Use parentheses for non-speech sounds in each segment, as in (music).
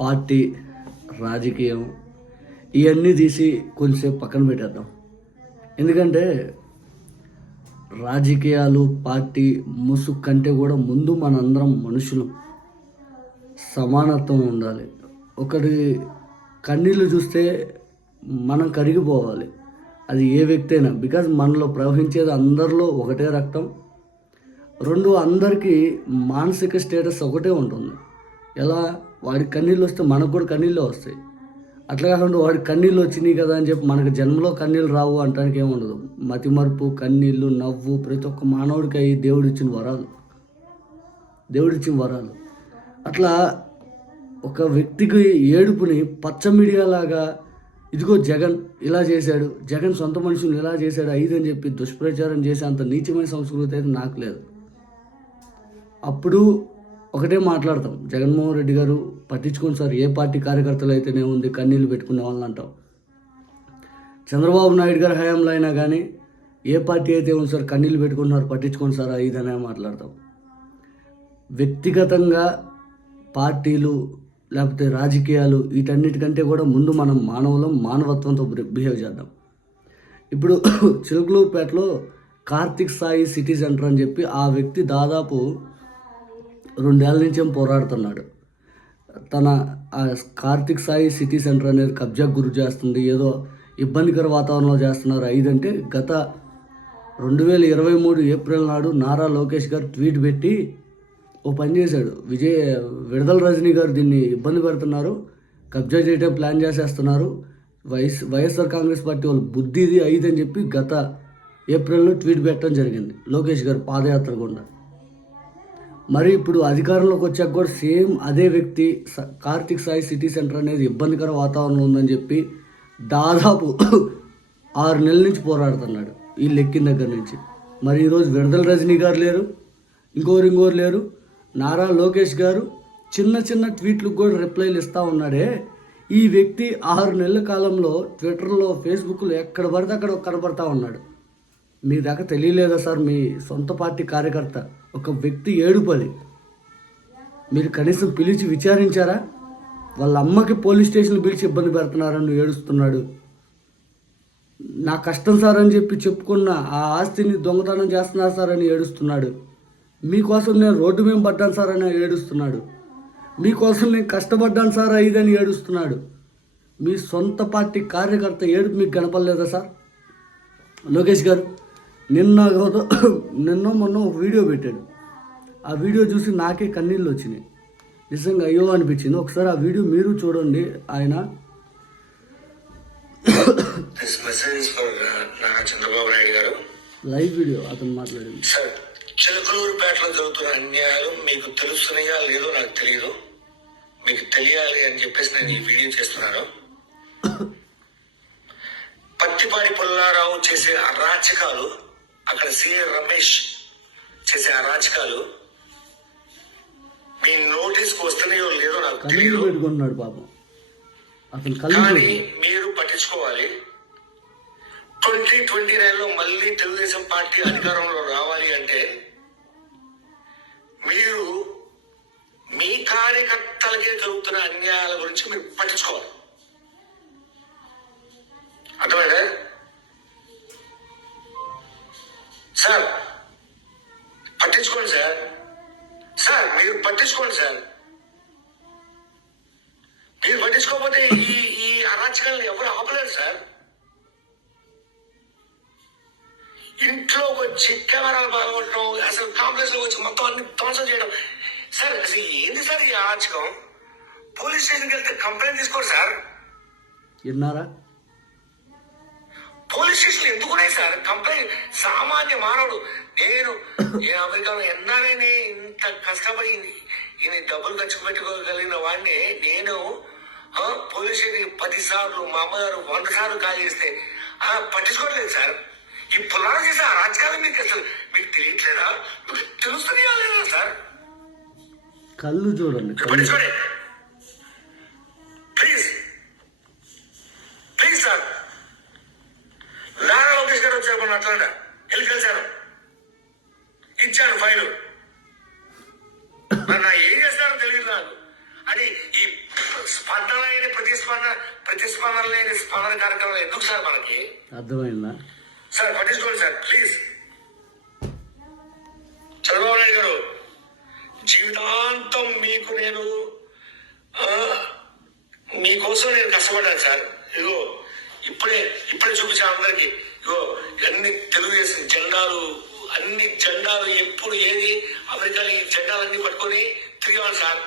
Party రాజకీయం ఇవన్నీ తీసి కొంచెంసేపు పక్కన పెట్టేద్దాం. ఎందుకంటే రాజకీయాలు పార్టీ ముసుగు కంటే కూడా ముందు మనందరం మనుషులం. సమానత్వం ఉండాలి. ఒకటి కన్నీళ్ళు చూస్తే మనం కరిగిపోవాలి. అది ఏ వ్యక్తి అయినా. బికాజ్ మనలో ప్రవహించేది అందరిలో ఒకటే రక్తం. రెండు అందరికీ మానసిక స్టేటస్ ఒకటే ఉంటుంది. ఎలా? వాడి కన్నీళ్ళు వస్తే మనకు కూడా కన్నీళ్ళు వస్తాయి. అట్లా కాకుండా వాడికి కన్నీళ్ళు వచ్చినాయి కదా అని చెప్పి మనకు జన్మలో కన్నీళ్ళు రావు అంటానికి ఏముండదు మతిమరుపు కన్నీళ్ళు నవ్వు ప్రతి ఒక్క మానవుడికి అవి దేవుడిచ్చిన వరాలు. దేవుడిచ్చిన వరాలు. అట్లా ఒక వ్యక్తికి ఏడుపుని పచ్చ లాగా ఇదిగో జగన్ ఇలా చేశాడు జగన్ సొంత మనుషులు ఇలా చేశాడు అని చెప్పి దుష్ప్రచారం చేసే అంత నీచమైన సంస్కృతి అయితే నాకు లేదు. అప్పుడు ఒకటే మాట్లాడతాం. జగన్మోహన్ రెడ్డి గారు పట్టించుకోండి సార్ ఏ పార్టీ కార్యకర్తలు అయితేనే ఉంది కన్నీళ్ళు పెట్టుకునే వాళ్ళని అంటాం. చంద్రబాబు నాయుడు గారి హయాంలో అయినా కానీ ఏ పార్టీ అయితే ఉంది సార్ కన్నీళ్ళు పెట్టుకుంటున్నారు పట్టించుకోండి సార్ ఇదనే మాట్లాడతాం. వ్యక్తిగతంగా పార్టీలు లేకపోతే రాజకీయాలు వీటన్నిటికంటే కూడా ముందు మనం మానవులం మానవత్వంతో బిహేవ్ చేద్దాం. ఇప్పుడు చిలుకలూరుపేటలో కార్తిక్ సాయి సిటీ సెంటర్ అని చెప్పి ఆ వ్యక్తి దాదాపు రెండేళ్ళ నుంచి ఏం పోరాడుతున్నాడు. తన కార్తిక్ సాయి సిటీ సెంటర్ అనేది కబ్జా గురి చేస్తుంది. ఏదో ఇబ్బందికర వాతావరణంలో చేస్తున్నారు. ఐదంటే గత రెండు వేల ఇరవై మూడు ఏప్రిల్ నాడు నారా లోకేష్ గారు ట్వీట్ పెట్టి ఓ పని చేశాడు. విజయ్ విడదల రజనీ గారు దీన్ని ఇబ్బంది పెడుతున్నారు. కబ్జా చేయటం ప్లాన్ చేసేస్తున్నారు. వైఎస్ వైఎస్ఆర్ కాంగ్రెస్ పార్టీ వాళ్ళు బుద్ధి ఇది ఐదు అని చెప్పి గత ఏప్రిల్లో ట్వీట్ పెట్టడం జరిగింది లోకేష్ గారు పాదయాత్ర గుండా. మరి ఇప్పుడు అధికారంలోకి వచ్చాక కూడా సేమ్ అదే వ్యక్తి స- కార్తిక్ సాయి సిటీ సెంటర్ అనేది ఇబ్బందికర వాతావరణం ఉందని చెప్పి దాదాపు (coughs) ఆరు నెలల నుంచి పోరాడుతున్నాడు ఈ లెక్కిన దగ్గర నుంచి. మరి ఈరోజు విడుదల రజనీ గారు లేరు ఇంకోరు ఇంకోరు లేరు నారా లోకేష్ గారు చిన్న చిన్న ట్వీట్లకు కూడా రిప్లైలు ఇస్తూ ఉన్నాడే. ఈ వ్యక్తి ఆరు నెలల కాలంలో ట్విట్టర్లో ఫేస్బుక్లో ఎక్కడ పడితే అక్కడ కనబడతా ఉన్నాడు. మీ దాకా తెలియలేదా సార్? మీ సొంత పార్టీ కార్యకర్త ఒక వ్యక్తి ఏడుపది మీరు కనీసం పిలిచి విచారించారా? వాళ్ళ అమ్మకి పోలీస్ స్టేషన్ పిలిచి ఇబ్బంది పెడుతున్నారని ఏడుస్తున్నాడు. నా కష్టం సార్ అని చెప్పి చెప్పుకున్న ఆ ఆస్తిని దొంగతనం చేస్తున్నారు సార్ అని ఏడుస్తున్నాడు. మీకోసం నేను రోడ్డు మేము పడ్డాను సార్ అని ఏడుస్తున్నాడు. మీకోసం నేను కష్టపడ్డాను సార్ ఇదని ఏడుస్తున్నాడు. మీ సొంత పార్టీ కార్యకర్త ఏడుపు మీకు కనపడలేదా సార్? లోకేష్ గారు నిన్న (coughs) నిన్న మొన్న ఒక వీడియో పెట్టాడు. ఆ వీడియో చూసి నాకే కన్నీళ్ళు వచ్చినాయి. నిజంగా అయ్యో అనిపించింది. ఒకసారి ఆ వీడియో మీరు చూడండి ఆయన. చంద్రబాబు నాయుడు గారు లైవ్ వీడియో అతను మాట్లాడింది. సార్ చిలకలూరుపేటలో జరుగుతున్న అన్యాయాలు మీకు తెలుస్తున్నాయా లేదో నాకు తెలియదు. మీకు తెలియాలి అని చెప్పేసి నేను ఈ వీడియో చేస్తున్నాను. (coughs) పత్తిపాడి పుల్లారావు చేసే అరాచకాలు అక్కడ సిఏ రమేష్ చేసే అరాచకాలు మీ నోటీస్కి వస్తున్నాయో లేదో నాకు తెలియదు పెట్టుకుంటున్నాడు పాపం. అతను కళ్ళు కానీ. మీరు పట్టించుకోవాలి. ట్వంటీ ట్వంటీ నైన్లో మళ్ళీ తెలుగుదేశం పార్టీ అధికారంలో రావాలి అంటే మీరు మీ కార్యకర్తలకే జరుగుతున్న అన్యాయాల గురించి మీరు పట్టించుకోవాలి. అర్థమైనా కాంప్లెక్స్లో వచ్చి మొత్తం అన్ని ధ్వంసం చేయడం. సార్ అసలు ఏంది సార్ ఈ అరాచకం పోలీస్ స్టేషన్కి వెళ్తే కంప్లైంట్ తీసుకోరు సార్? విన్నారా? పోలీస్ స్టేషన్ ఎందుకున్నాయి సార్? కంప్లైంట్ సామాన్య మానవుడు. నేను నేను అమెరికాలో ఎన్నారైనా ఇంత కష్టపడి ఇన్ని డబ్బులు ఖర్చు పెట్టుకోగలిగిన వాడిని నేను పోలీస్ స్టేషన్ పది సార్లు మా అమ్మగారు వంద సార్లు కాల్ చేస్తే ఆ, పట్టించుకోవట్లేదు సార్. ఈ పుల్లారం చేసే ఆ రాజకాలం మీకు అసలు మీకు తెలియట్లేదా? మీకు తెలుస్తున్నాయా లేదా సార్? కళ్ళు చూడండి please. Please sir. Nara Lokesh గారు వచ్చారు అట్లాంట. వెళ్ళి కలిశాను ఇచ్చాను ఫైల్. నా ఏం చేస్తారో తెలియదు నాకు. అది ఈ స్పందన లేని ప్రతిస్పందన ప్రతిస్పందన లేని స్పందన కార్యక్రమం ఎందుకు సార్ మనకి? అర్థమైందా? సార్ పట్టించుకోండి సార్ ప్లీజ్. జీవితాంతం మీకు నేను మీకోసం నేను కష్టపడ్డాను సార్. ఇగో ఇప్పుడే ఇప్పుడే చూపించాను అందరికి. ఇగో అన్ని తెలుగుదేశం జెండాలు అన్ని జెండాలు ఎప్పుడు ఏది అమెరికాలో ఈ జెండాలన్నీ పట్టుకొని తిరిగాను సార్.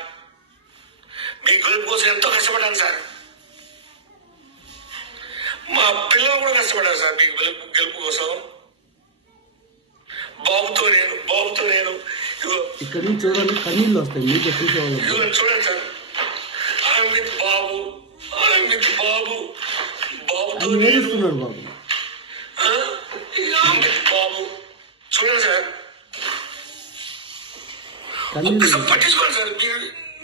మీ గొలుపు కోసం ఎంతో కష్టపడ్డాను సార్. మా పిల్లలు కూడా కష్టపడ్డారు సార్ మీ గెలుపు గెలుపు కోసం. బాబుతో నేను బాబుతో నేను ఇక్కడి నుంచి చూడండి కన్నీళ్ళు వస్తాయి మీకు ఇదిగో చూడండి sir. I'm with babu I'm with babu బాబుతో ఏడుస్తున్నాడు బాబు. ఐఎమ్ విత్ బాబు చూడండి సార్. పట్టించుకోండి సార్. మీరు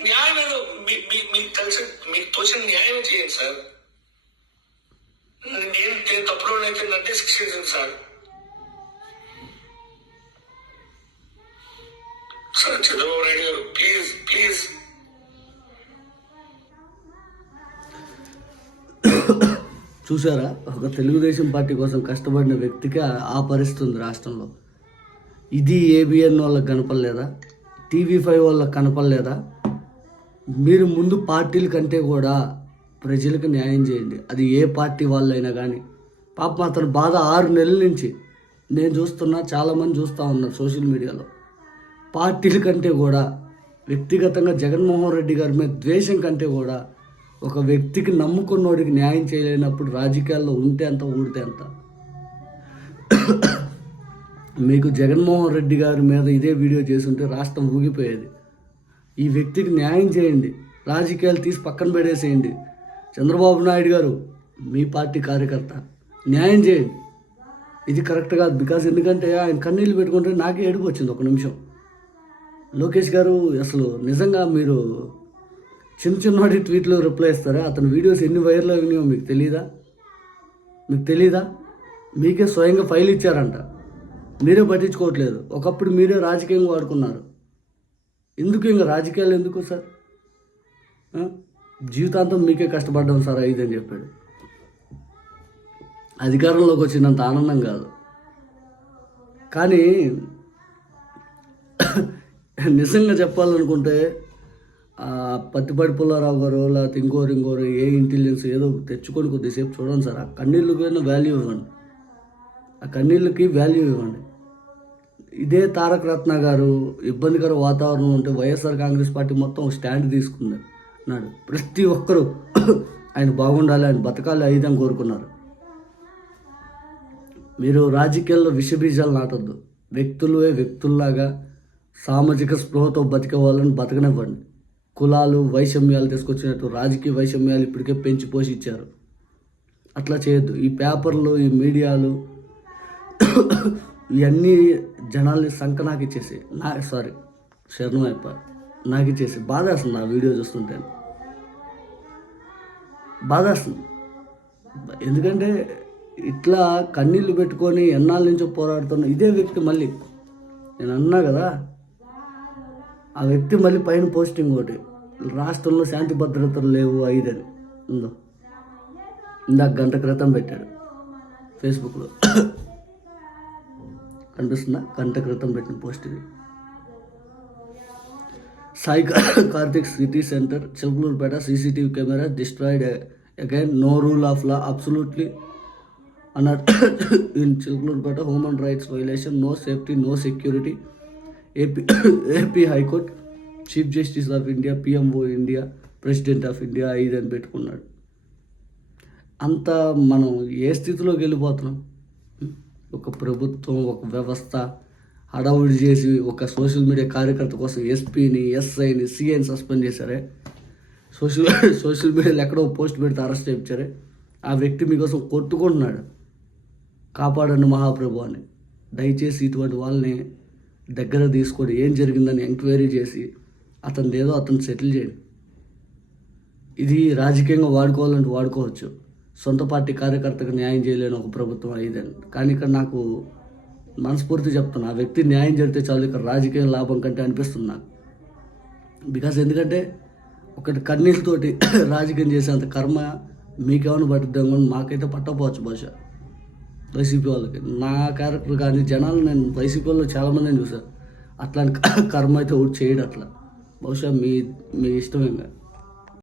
న్యాయం ఏదో మీకు తెలిసి మీకు తోచిన న్యాయం చేయండి సార్. నేను తప్పులో అయితే నన్నే శిక్షించండి sir. Sir Chandrababu Naidu garu please please చూసారా ఒక తెలుగుదేశం పార్టీ కోసం కష్టపడిన వ్యక్తికి ఆ- పరిస్థితుంది రాష్ట్రంలో. ఇది ఏబిఎన్ వాళ్ళకి కనపడలేదా? టీవీ ఫైవ్ వాళ్ళకి కనపడలేదా? మీరు ముందు పార్టీల కంటే కూడా ప్రజలకు న్యాయం చేయండి. అది ఏ పార్టీ వాళ్ళైనా కానీ పాపం అతను బాధ ఆరు నెలల నుంచి. నేను చూస్తున్నా చాలామంది చూస్తూ ఉన్నారు సోషల్ మీడియాలో. పార్టీల కంటే కూడా వ్యక్తిగతంగా జగన్మోహన్ రెడ్డి గారి మీద ద్వేషం కంటే కూడా ఒక వ్యక్తికి నమ్ముకున్నోడికి న్యాయం చేయలేనప్పుడు రాజకీయాల్లో ఉంటే అంత ఊడితే అంత మీకు జగన్మోహన్ రెడ్డి గారి మీద ఇదే వీడియో చేస్తుంటే రాష్ట్రం ఊగిపోయేది. ఈ వ్యక్తికి న్యాయం చేయండి రాజకీయాలు తీసి పక్కన పెడేసేయండి. చంద్రబాబు నాయుడు గారు మీ పార్టీ కార్యకర్త న్యాయం చేయండి. ఇది కరెక్ట్ కాదు బికాజ్ ఎందుకంటే ఆయన కన్నీళ్ళు పెట్టుకుంటే నాకే ఏడుపు వచ్చింది ఒక నిమిషం. లోకేష్ గారు అసలు నిజంగా మీరు చిన్న చిన్నవాడి ట్వీట్లో రిప్లై ఇస్తారా? అతని వీడియోస్ ఎన్ని వైర్లు అయినాయో మీకు తెలీదా? మీకు తెలీదా? మీకే స్వయంగా ఫైల్ ఇచ్చారంట. మీరే పట్టించుకోవట్లేదు. ఒకప్పుడు మీరే రాజకీయంగా వాడుకున్నారు. ఎందుకు ఇంకా రాజకీయాలు ఎందుకు సార్? జీవితాంతం మీకే కష్టపడ్డాం సార్ ఐదు అని చెప్పాడు. అధికారంలోకి వచ్చినంత ఆనందం కాదు. కానీ నిజంగా చెప్పాలనుకుంటే పత్తిపడి పత్తిపాటి పుల్లారావు గారు లేకపోతే ఇంకోరు ఇంకోరు ఏ ఇంటెలిజెన్స్ ఏదో తెచ్చుకొని కొద్దిసేపు చూడండి సార్. ఆ కన్నీళ్ళకైనా వాల్యూ ఇవ్వండి. ఆ కన్నీళ్ళకి వాల్యూ ఇవ్వండి. ఇదే తారక రత్న గారు ఇబ్బందికర వాతావరణం ఉంటే వైఎస్ఆర్ కాంగ్రెస్ పార్టీ మొత్తం ఒక స్టాండ్ తీసుకుంది అన్నాడు. ప్రతి ఒక్కరూ ఆయన బాగుండాలి ఆయన బతకాలి ఐదని కోరుకున్నారు. మీరు రాజకీయాల్లో విషబీజాలు నాటొద్దు. వ్యక్తులే వ్యక్తుల్లాగా సామాజిక స్పృహతో బతికే వాళ్ళని బతకనివ్వండి. కులాలు వైషమ్యాలు తీసుకొచ్చినట్టు రాజకీయ వైషమ్యాలు ఇప్పటికే పెంచి పోషించారు. అట్లా చేయొద్దు. ఈ పేపర్లు ఈ మీడియాలు ఇవన్నీ జనాల్ని సంక నాకు ఇచ్చేసి నా సారీ శరణం అయిపో నాకు ఇచ్చేసి బాధ నా ఆ వీడియో చూస్తుంటే. బాధేస్తుంది. ఎందుకంటే ఇట్లా కన్నీళ్ళు పెట్టుకొని ఎన్నాళ్ళ నుంచో పోరాడుతున్న ఇదే వ్యక్తి మళ్ళీ. నేను అన్నా కదా ఆ వ్యక్తి మళ్ళీ పైన పోస్టింగ్ ఒకటి. రాష్ట్రంలో శాంతి భద్రతలు లేవు ఐదని ఉందో? ఇందాక గంట క్రితం పెట్టాడు ఫేస్బుక్లో. కనిపిస్తుందా? గంట క్రితం పెట్టిన పోస్ట్ ఇది. Sai Karthik city centre Chilukurupeta CCTV camera destroyed again. No rule of law absolutely అన్నారు in Chilukurupeta human rights violation no safety no security. AP AP high court chief justice of India PMO India president of India ఐదని పెట్టుకున్నాడు. అంత మనం ఏ స్థితిలోకి వెళ్ళిపోతున్నాం? ఒక ప్రభుత్వం ఒక వ్యవస్థ హడావుడి చేసి ఒక సోషల్ మీడియా కార్యకర్త కోసం ఎస్పీని ఎస్ఐని సిఐని సస్పెండ్ చేశారే? సోషల్ సోషల్ మీడియాలో ఎక్కడో పోస్ట్ పెడితే అరెస్ట్ చేయించారే? ఆ వ్యక్తి మీకోసం కొట్టుకుంటున్నాడు. కాపాడండి మహాప్రభు అని. దయచేసి ఇటువంటి వాళ్ళని దగ్గర తీసుకొని ఏం జరిగిందని ఎంక్వైరీ చేసి అతను లేదో అతను సెటిల్ చేయండి. ఇది రాజకీయంగా వాడుకోవాలంటే వాడుకోవచ్చు. సొంత పార్టీ కార్యకర్తకు న్యాయం చేయలేని ఒక ప్రభుత్వం ఇదని కానీ ఇక్కడ నాకు మనస్ఫూర్తి చెప్తున్నా. ఆ వ్యక్తి న్యాయం జరిగితే చాలు. ఇక్కడ రాజకీయ లాభం కంటే అనిపిస్తుంది నాకు. బికాస్ ఎందుకంటే ఒకటి కన్నీళ్ళతోటి (coughs) రాజకీయం చేసేంత కర్మ మీకేమైనా పట్టుద్దాం కానీ మాకైతే పట్టకపోవచ్చు బహుశా. వైసీపీ వాళ్ళకి. నా క్యారెక్టర్ కానీ జనాలు నేను వైసీపీ వాళ్ళు చాలామందిని చూసాను అట్లాంటి కర్మ అయితే ఒకటి చేయడు అట్లా. బహుశా మీ మీ ఇష్టమేగా